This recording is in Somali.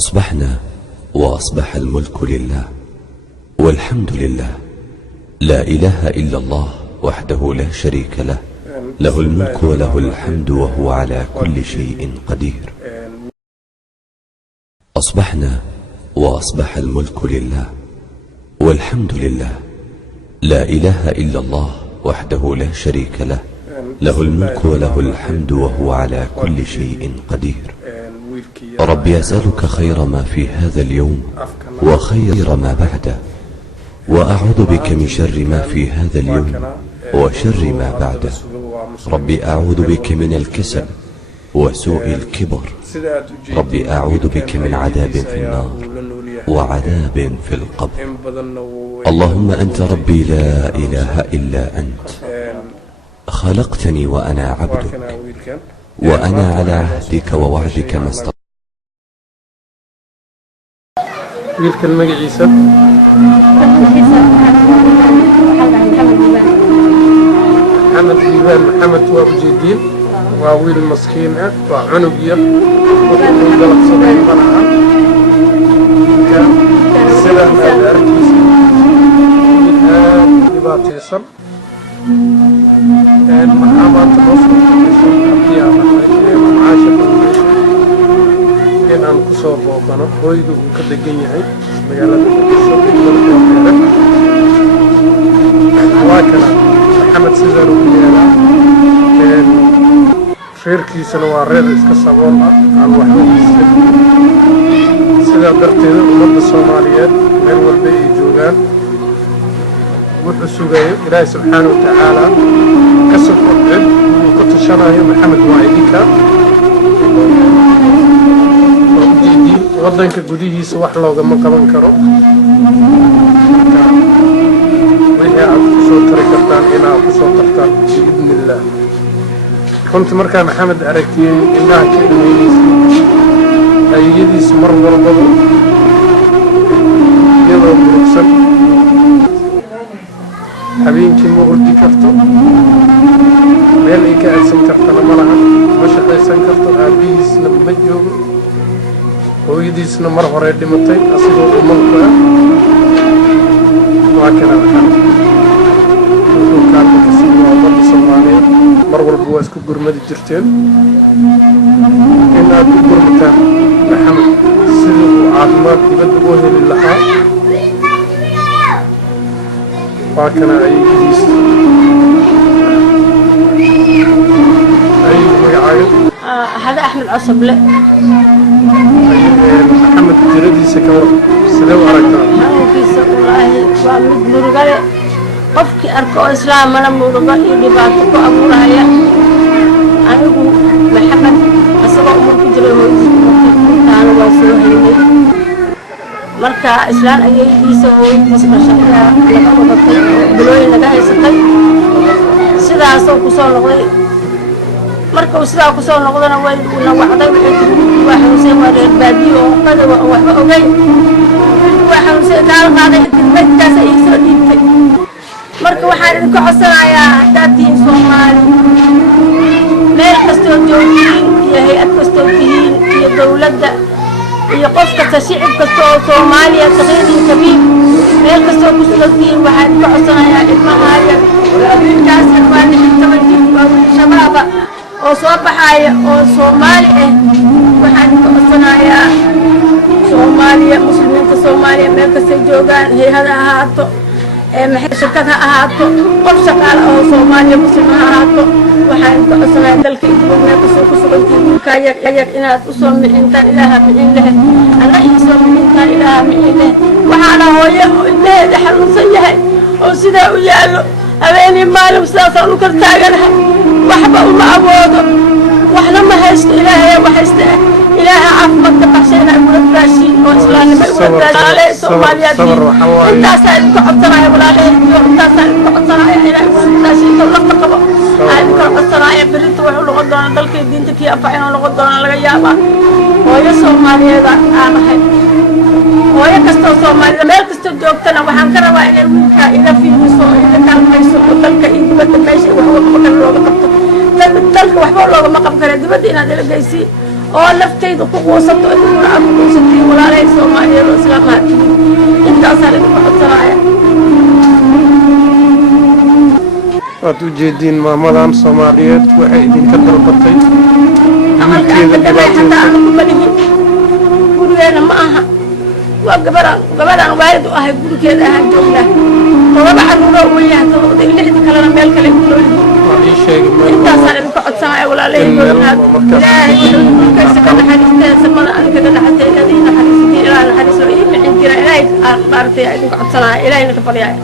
أصبحنا وأصبح الملك لله والحمد لله، لا إله إلا الله وحده لا شريك له، له الملك وله الحمد وهو على كل شيء قدير. أصبحنا وأصبح الملك لله والحمد لله، لا إله إلا الله وحده لا شريك له، له الملك وله الحمد وهو على كل شيء قدير. ربي أسألك خير ما في هذا اليوم وخير ما بعده، وأعوذ بك من شر ما في هذا اليوم وشر ما بعده. ربي أعوذ بك من الكسل وسوء الكبر. ربي أعوذ بك من عذاب في النار وعذاب في القبر. اللهم أنت ربي لا إله إلا أنت، خلقتني وأنا عبدك، وأنا على عهدك ووعدك ما استطعت. wiilkan magaciisa محمد ديوان. محمد waa ujeediin, waa wiil maskiin ah, waa cunug yar wuxuu galabsaday malaha sidaan aad arkiisa dhibaataysan maxaa maanta noo in aan ku soo booqano hooyga uu ka degan yahay magaalada Muqdisho. waa kana maxamed sidaan uu yeelaa reerkiisana waa reer iska sabool ah, aan waxba haysan. sidaa darteed ummadda Soomaaliyeed meel walba ay joogaan wuxuu sugayo Ilaahay subxaanahu wa tacaala ka soo kordhin uu ka tashanayo. maxamed waa idinka waddanka gudihiisa wax loogama qaban karo. wixii aad ku soo tari kartaan inaad ku soo tartaan biidni illaah. runtii markaa maxamed aragtiyey ilmaha ka ilmeynaysa ayadiisa mar walbaba iyadoo murugsan, habeenkii ma hurdi karto, meel ay ka aadsan kartana ma laha, ma shaqaysan karto, aabbihiisna ma joogo, hooyadiisna mar hore dhimatay asigoo umalku ah. waa kana maxamed wuxuu kaalmo ka siiyaa ummadda Soomaaliyeed. mar walba waa isku gurmadi jirteen inaad ku gurmataan maxamed sidii uu caafimaad dibadda u heli lahaa. waa kana ayadiis magacaayo هذا أحمد عصبلة. محمد جرديسة كور سلام عليكم. والله وامد مرقلة قفك أركو إسلام أنا مرقلة اللي بعتكو أبو رايا. أنا أقول محمد أسمع أمك جريه أنا واسوهيني. مركا إسلام أيدي سوي بس مشاهير لما بطل بلوي لقاه يسقي سيدا سوق صار marka uu sidaa ku soo noqdana way una wacday waxa uu soo maray baadiyo oo qada waxa ogay waxa uu soo qaaday dibaddaas ay soo dhiibtay. marka waxaan idin ka codsanayaa dadkii Soomaali meel kastoo joogtiin iyo hay'ad kastoo tihiin iyo dawladda iyo qof kasta shicib kasta oo Soomaaliya saqiir iyo kabiir meel kastoo ku sugantiin waxaan ka codsanayaa ilmahaaga kaas waa tabanjin shabaab oo soo baxaya oo Soomaali ah. waxaan ka codsanayaa Soomaaliya muslimiinta Soomaaliya meel kasta joogaan hay'ada ahaato maxay shirkad ha ahaato qof shaqaale oo Soomaaliya muslim ha ahaato waxaan ka codsanayaa dalka inuu meel kasta ku sugantiin kayag inaad u soo micintaan Ilaaha micin leh ana ii soo micintaan Ilaaha micin leh. waxaana hooyo ilaahay xanuunsan yahay oo sidaa u yaalo habeenii maalin sidaasaan u kala taaganahay waxba uma awoodo waxna ma haysto ilaahay waxaysta ilaaha caafimaad ka baxshayna ugu raashin oo islaamnimo ugu raashin Soomaaliyeed intaasaan ka codsanaya walaalay intaasaan ka codsanaya ilaahay ugu raashin oo la qabo aan ka codsanaya birinta wuxuu noqon doonaa dalka diinta kii afayna noqon doonaa laga yaabaa hooyo Soomaaliyeed aan ahay. hooyo kastoo Soomaaliyeed meel kastoo joogtana waxaan ka rabaa inay wiilka ila fiiriso ila kalmayso dalka iyo dibadda meesha wax walba ka looga qabto. dalka waxba loogama qaban karo dibadda inaad ila geysi oo naftayda ku quusato inuu aan ku quusatiin waad u jeediin maamadan Soomaaliyeed waxay idinka dalbatay أمرك أنت دمي حتى أنا كبرني قولوا أنا معها وقبلان وارد وأهل قولوا كذا أهل جملة طبعا عنو وياه طبعا اللي حد كلام مالك اللي يقولوا هذه شيء أنت صار بقعد سماع ولا ليه لا كيف كان حديث سمعنا أنا كذا حتى الذين حديثين إلى الحديث إيه عندنا إلهي بارتي بقعد سماع إلهي نكبر يعني